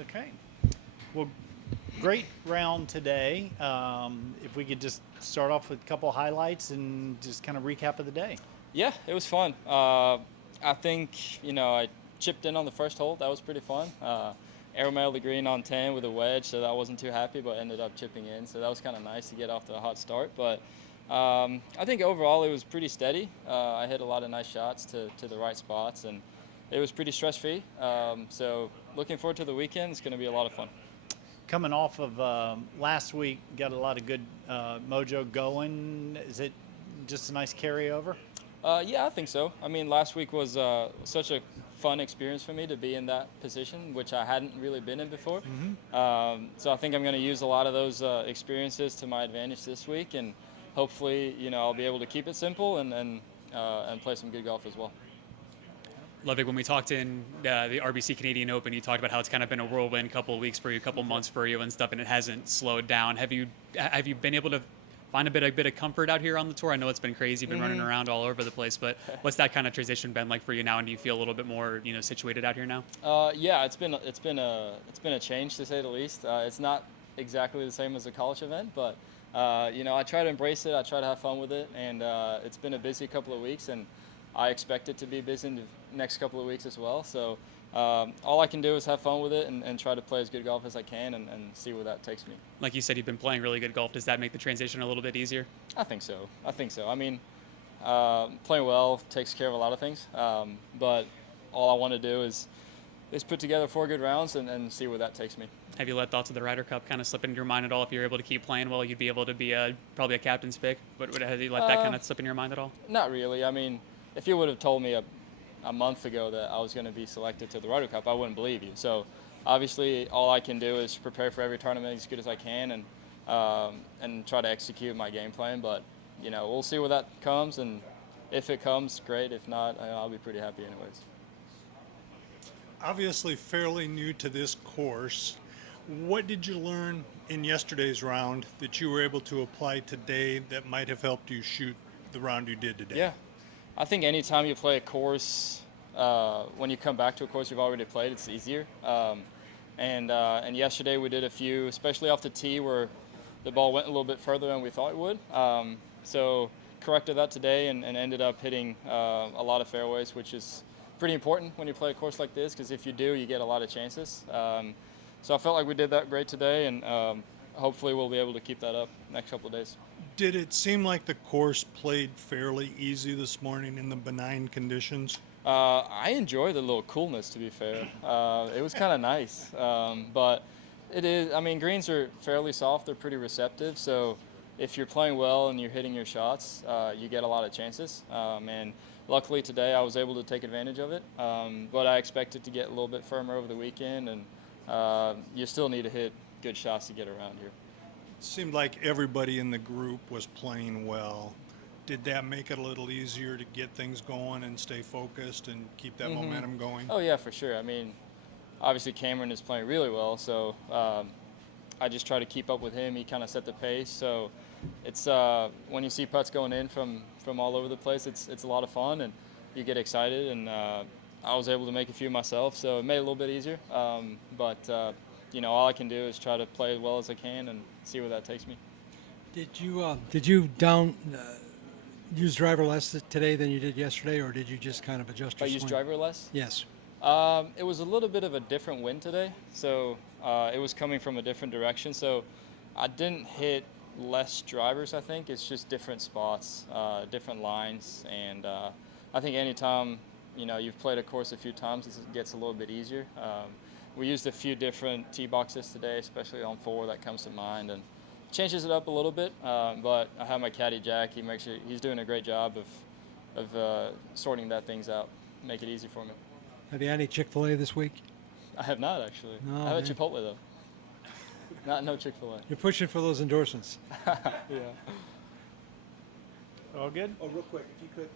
Okay. Well, great round today. If we could just start off with a couple highlights and just kind of recap of the day. Yeah, it was fun. I think, I chipped in on the first hole. That was pretty fun. Aeromailed the green on 10 with a wedge, so I wasn't too happy, but ended up chipping in. So that was kind of nice to get off to a hot start. But I think overall it was pretty steady. I hit a lot of nice shots to the right spots, and it was pretty stress-free. So looking forward to the weekend. It's going to be a lot of fun. Coming off of last week, got a lot of good mojo going. Is it just a nice carryover? Yeah, I think so. I mean, last week was such a fun experience for me to be in that position, which I hadn't really been in before. So I think I'm going to use a lot of those experiences to my advantage this week, and hopefully, I'll be able to keep it simple and play some good golf as well. Ludvig, when we talked in the RBC Canadian Open, you talked about how it's kind of been a whirlwind couple of weeks for you, a couple months for you and stuff, and it hasn't slowed down. Have you been able to find a bit of comfort out here on the tour? I know it's been crazy, you've been running around all over the place, but what's that kind of transition been like for you now? And do you feel a little bit more, situated out here now? Yeah, it's been a change to say the least. It's not exactly the same as a college event, but I try to embrace it. I try to have fun with it, and it's been a busy couple of weeks, and I expect it to be busy in the next couple of weeks as well. So all I can do is have fun with it and try to play as good golf as I can and see where that takes me. Like you said, you've been playing really good golf. Does that make the transition a little bit easier? I think so. I mean, playing well takes care of a lot of things, but all I want to do is put together 4 good rounds and see where that takes me. Have you let thoughts of the Ryder Cup kind of slip into your mind at all? If you're able to keep playing well, you'd be able to be probably a captain's pick. But have you let that kind of slip in your mind at all? Not really. I mean, if you would have told me a month ago that I was going to be selected to the Ryder Cup, I wouldn't believe you. So obviously all I can do is prepare for every tournament as good as I can and try to execute my game plan. But, we'll see where that comes, and if it comes, great. If not, I'll be pretty happy anyways. Obviously fairly new to this course. What did you learn in yesterday's round that you were able to apply today that might have helped you shoot the round you did today? Yeah. I think anytime you play a course, when you come back to a course you've already played, it's easier. And yesterday we did a few, especially off the tee, where the ball went a little bit further than we thought it would. So corrected that today and ended up hitting a lot of fairways, which is pretty important when you play a course like this, because if you do, you get a lot of chances. So I felt like we did that great today, and hopefully we'll be able to keep that up next couple of days. Did it seem like the course played fairly easy this morning in the benign conditions? I enjoy the little coolness, to be fair. It was kind of nice. But it is, I mean, greens are fairly soft. They're pretty receptive. So if you're playing well and you're hitting your't you get a lot of chances. And luckily today I was able to take advantage of it. But I expected to get a little bit firmer over the weekend. And you still need to hit good shots to get around here. It seemed like everybody in the group was playing well. Did that make it a little easier to get things going and stay focused and keep that momentum going? Oh, yeah, for sure. I mean, obviously Cameron is playing really well, so I just try to keep up with him. He kind of set the pace. So it's when you see putts going in from all over the place, it's a lot of fun, and you get excited. And I was able to make a few myself, so it made it a little bit easier. But all I can do is try to play as well as I can and see where that takes me. Did you use driver less today than you did yesterday, or did you just kind of adjust your If I use swing? driver less? Yes. It was a little bit of a different wind today, so it was coming from a different direction. So I didn't hit less drivers, I think. It's just different spots, different lines, and I think anytime you've played a course a few times, it gets a little bit easier. We used a few different tee boxes today, especially on 4, that comes to mind, and changes it up a little bit. But I have my caddy Jack. He's doing a great job of sorting that things out, make it easy for me. Have you had any Chick-fil-A this week? I have not, actually. No, I have a man. Chipotle though. No Chick-fil-A. You're pushing for those endorsements. Yeah. All good? Oh, real quick, if you could.